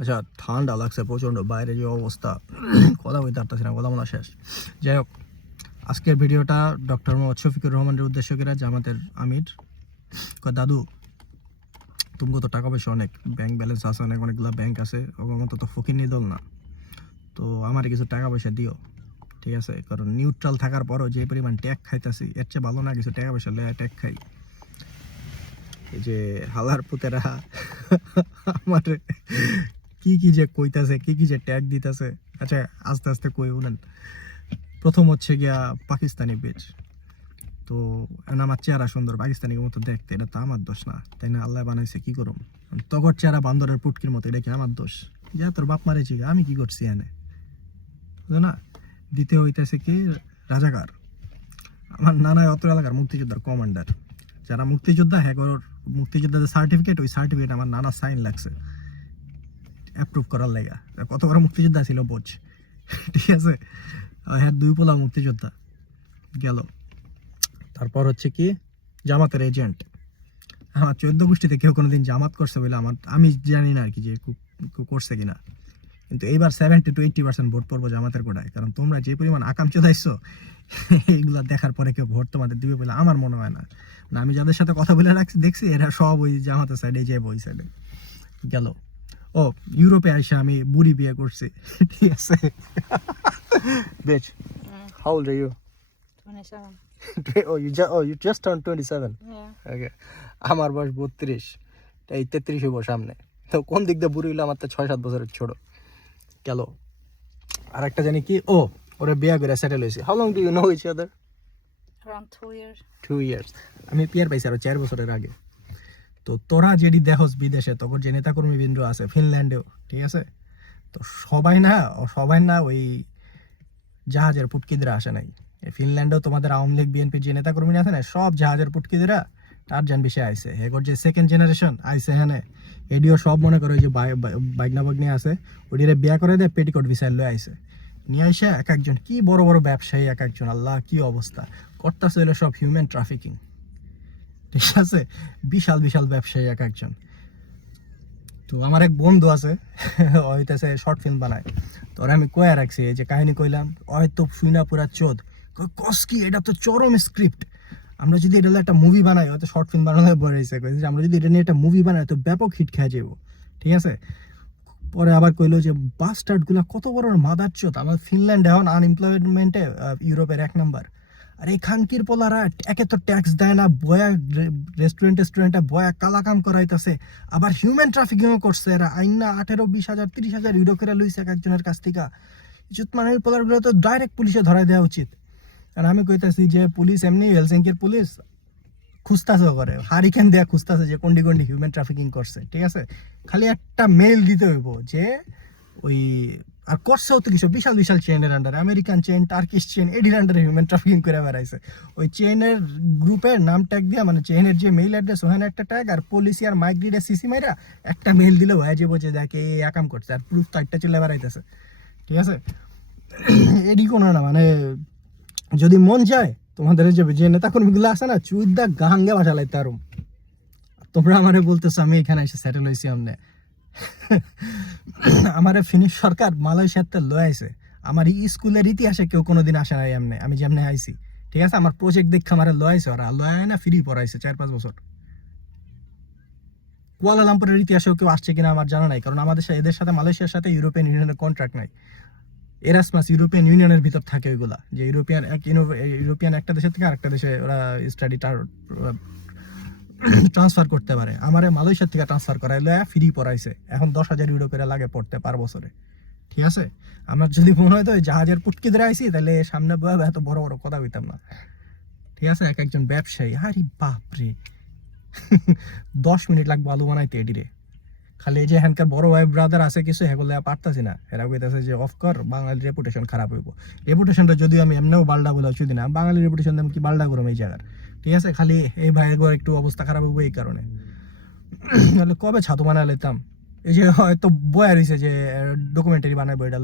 আচ্ছা, ঠান্ডা লাগছে প্রচণ্ড, বাইরে যে অবস্থা, কথা বলতে পারতেছি না, কথা বলা শেষ। যাই হোক, আজকের ভিডিওটা ডক্টর মোহাম্মদ শফিকুর রহমানের উদ্দেশ্য করে, জামাতের আমির। দাদু, তুমি তো টাকা পয়সা অনেক, ব্যাংক ব্যালেন্স আছে অনেক, অনেকগুলো ব্যাংক আছে, অন্তত ফকির নিদল না, তো আমার কিছু টাকা পয়সা দিও, ঠিক আছে? কারণ নিউট্রাল থাকার পরও যে পরিমাণ ট্যাগ খাইতেছি, এর চেয়ে ভালো না কিছু টাকা পয়সা ট্যাগ খাই। এই যে হালার পুতেরা আমার কি কি যে কইতাছে, কি কি যে ট্যাগ দিতেছে। আচ্ছা, আস্তে আস্তে কই উনেন। প্রথম হচ্ছে গিয়া পাকিস্তানি বেচ। তো আমার চেহারা সুন্দর, পাকিস্তানির মতো দেখতে, এটা তো আমার দোষ না, তাই না? আল্লাহ বানাইছে, কি করুম? তগর চেহারা বান্দরের পুটকির মতো, এটা কি আমার দোষ? যা তোর বাপ মারেছি, আমি কি করছি এনে, বুঝো না? দ্বিতীয় হইতেছে কি রাজাকার। আমার নানায় অত এলাকার মুক্তিযোদ্ধার কমান্ডার, যারা মুক্তিযোদ্ধা, হ্যাঁ, মুক্তিযোদ্ধাদের সার্টিফিকেট, ওই সার্টিফিকেট আমার নানা সাইন লাগছে অ্যাপ্রুভ করার লাইগা। কত বড় মুক্তিযোদ্ধা ছিল বোঝ, ঠিক আছে? হ্যাঁ, 2 পোলা মুক্তিযোদ্ধা গেল। তারপর হচ্ছে কি জামাতের এজেন্ট। আমার 14 গোষ্ঠীতে কেউ কোনোদিন জামাত করছে বলে আমি জানি না আর কি, যে করছে কিনা। কিন্তু এইবার 70 to 80% ভোট পড়বো জামাতের কোটায়, কারণ তোমরা যে পরিমাণ আকাম চোদাইছো, এইগুলা দেখার পরে কেউ ভোট তোমাদের দিবে বলে আমার মনে হয় না। আমি যাদের সাথে কথা বলে রাখছি দেখছি, এরা সব ওই জামাতের সাইডে যাবো, ওই সাইডে গেল। ও, ইউরোপে আইসা আমি বুড়ি বিয়ে করছি, ঠিক আছে? বেচ, how old are you? 27. You just turned 27. Yeah. Okay. আমার বয়স 32, এই 33 হইব সামনে। তো কোন দিক দিয়ে বুড়ি হইলো? আমার তো 6-7 বছরের ছোট। গেল। আর একটা জানি কি, ওরা বিয়া করে সেটেল হয়েছে। How long do you know each other? Around 2 years. 2 years। আমি পিয়ার পাইছি আরো 4 বছরের আগে। তো তোরা যেটি দেখোস বিদেশে, তখন যে নেতাকর্মী বৃন্দ আছে ফিনল্যান্ডেও, ঠিক আছে? তো সবাই না ওই জাহাজের পুটকিদের আসে নাই। ফিনল্যান্ডেও তোমাদের আওয়ামী লীগ বিএনপির যে নেতাকর্মী আছে না, সব জাহাজের পুটকিদেরা টারজান বেশি আইসে। এগোর যে সেকেন্ড জেনারেশন আইসে, হ্যাঁ, এডিও সব মনে করে যে বাইগনা বাগনি আছে, ওটিরে বিয়া করে দেয়, পেটিকোট ভিসাইল লয়ে আইসে। নিয়ে আইসে এক একজন কি বড় বড় ব্যবসায়ী, এক একজন, আল্লাহ কি অবস্থা করতেছে, হলো সব হিউম্যান ট্রাফিকিং, ঠিক আছে? বিশাল বিশাল ব্যবসায়ী এক একজন। তো আমার এক বন্ধু আছে, হইতেছে শর্ট ফিল্ম বানায়। তো আমি কয়ে রাখছি, এই যে কাহিনী কইলাম, হয়তো শুইনা পুরা চোদ, কস কি এটা তো চরম স্ক্রিপ্ট, আমরা যদি এটা একটা মুভি বানাই, হয়তো শর্ট ফিল্ম বানানো বলেছে, আমরা যদি এটা নিয়ে একটা মুভি বানাই তো ব্যাপক হিট খেয়ে যাবো, ঠিক আছে? পরে আবার কইলো যে বাস্টার্ড গুলা কত বড় মাদার চোদ, আমার ফিনল্যান্ড এখন আনএমপ্লয়মেন্টে ইউরোপের 1 নাম্বার। আর এই খানকির পোলারা একে তো ট্যাক্স দেয় না, বয়া রেস্টুরেন্টে বয়া কালাকাম করাইতেছে, আবার হিউম্যান ট্রাফিকিংও করছে। এরা আইনা 18, 20,000, 30,000 ইউরো করে লইছে এক একজনের কাছ থেকে। ইজ্জতমানের পোলারগুলো তো ডাইরেক্ট পুলিশে ধরাই দেওয়া উচিত। আর আমি কইতাছি যে পুলিশ এমনি, হেলসিঙ্কির পুলিশ খুঁজতাছে করে, হারিকেন দেয়া খুঁজতাছে যে কোনটি কোনটি হিউম্যান ট্রাফিকিং করছে, ঠিক আছে? খালি একটা মেইল দিতে হইব যে ওই, আর করছেও তো কিছু বিশাল বিশাল চেইনের আন্ডারে, আমেরিকান চেইন, টার্কিশ চেইন, এডির আন্ডারে হিউম্যান ট্রাফিকিং করে বেড়াইছে। ওই চেইনের গ্রুপের নাম ট্যাগ দিয়ে, মানে চেইনের যে মেইল অ্যাড্রেস, ওখানে একটা ট্যাগ, আর পলিসি আর মাইগ্রিডে সিসি মাইরা একটা মেইল দিলে হয়ে যাবো যে দেখে এই একাম করছে, আর প্রুফ তো একটা চলে বেড়াইতেছে, ঠিক আছে? এডি কোনো না, মানে যদি মন যায় তোমাদের যে নেতাকর্মীগুলো আছে না, চুইদা গাহাঙ্গে বাসা লাইতে আরো, তোমরা আমারে বলতেছো আমি এখানে এসে সেটেল হয়েছি। আমারে ফিনিশ সরকার মালয়েশিয়াতে লয়ে আইছে, আমার স্কুলের ইতিহাসে কেউ কোনোদিন আসে নাই এমনি, আমি যেমনি আইছি, ঠিক আছে? আমার প্রজেক্ট দেখে আমার লয়ে আইছে, ওরা লয়ে আয় না ফ্রি পড়াইছে 4-5 বছর। কুয়ালালামপুরের ইতিহাসেও কেউ আসছে কিনা আমার জানা নাই, কারণ আমাদের এদের সাথে, মালয়েশিয়ার সাথে ইউরোপিয়ান ইউনিয়নের কন্ট্রাক্ট নাই। এরাসমাস ইউরোপিয়ান ইউনিয়নের ভিতর থাকে ওইগুলা, যে ইউরোপিয়ান একটা দেশের থেকে আরেকটা দেশে ওরা স্টাডি ট্রান্সফার করতে পারে। আমারে মালয়েশিয়ার থেকে ট্রান্সফার করাইলে ফ্রি পড়াইছে, এখন 10,000 ইউরো করে লাগে পড়তে পার বছরে, ঠিক আছে? আমার যদি মনে হয় তো জাহাজের পুটকি ধরে আইসি, তাহলে সামনে এত বড় বড় কথা কইতাম না, ঠিক আছে? এক একজন ব্যবসায়ী, আরে বাপরে 10 মিনিট লাগবে আলু বানাইতে এডিরে। খালি এই যে এখানকার বড় ভাই ব্রাদার আছে কিছু, হেগুলো পারতাছি না, এরা কইতাছে যে অফ কর, বাঙালির রেপুটেশন খারাপ হইব। রেপুটেশনটা যদিও আমি এমনিও বালডা বলে যদি না, বাঙালির রেপুটেশন আমি কি বালডা করবো এই জায়গার, ঠিক আছে? খালি এই ভাইয়ের ঘর একটু অবস্থা খারাপ হইব এই কারণে। তাহলে কবে ছাতু বানায় লেতাম, এই যে হয়তো বয়া রয়েছে যে ডকুমেন্টারি বানাইবো, এটা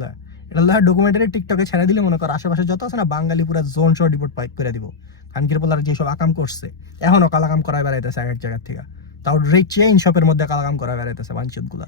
ডকুমেন্টারি টিকটকে ছেড়ে দিলে মনে কর আশেপাশে যত আছে না, বাঙালি পুরা জোন শো রিপোর্ট পাইক করে দিব। খানকির পোলার যেসব আকাম করছে, এখনো কালাকাম করায় বেড়াইতেছে এক এক জায়গার থেকে, তাও চেইন শপের মধ্যে কালাকাম করা বেড়াইতেছে বাঞ্চিত গুলা।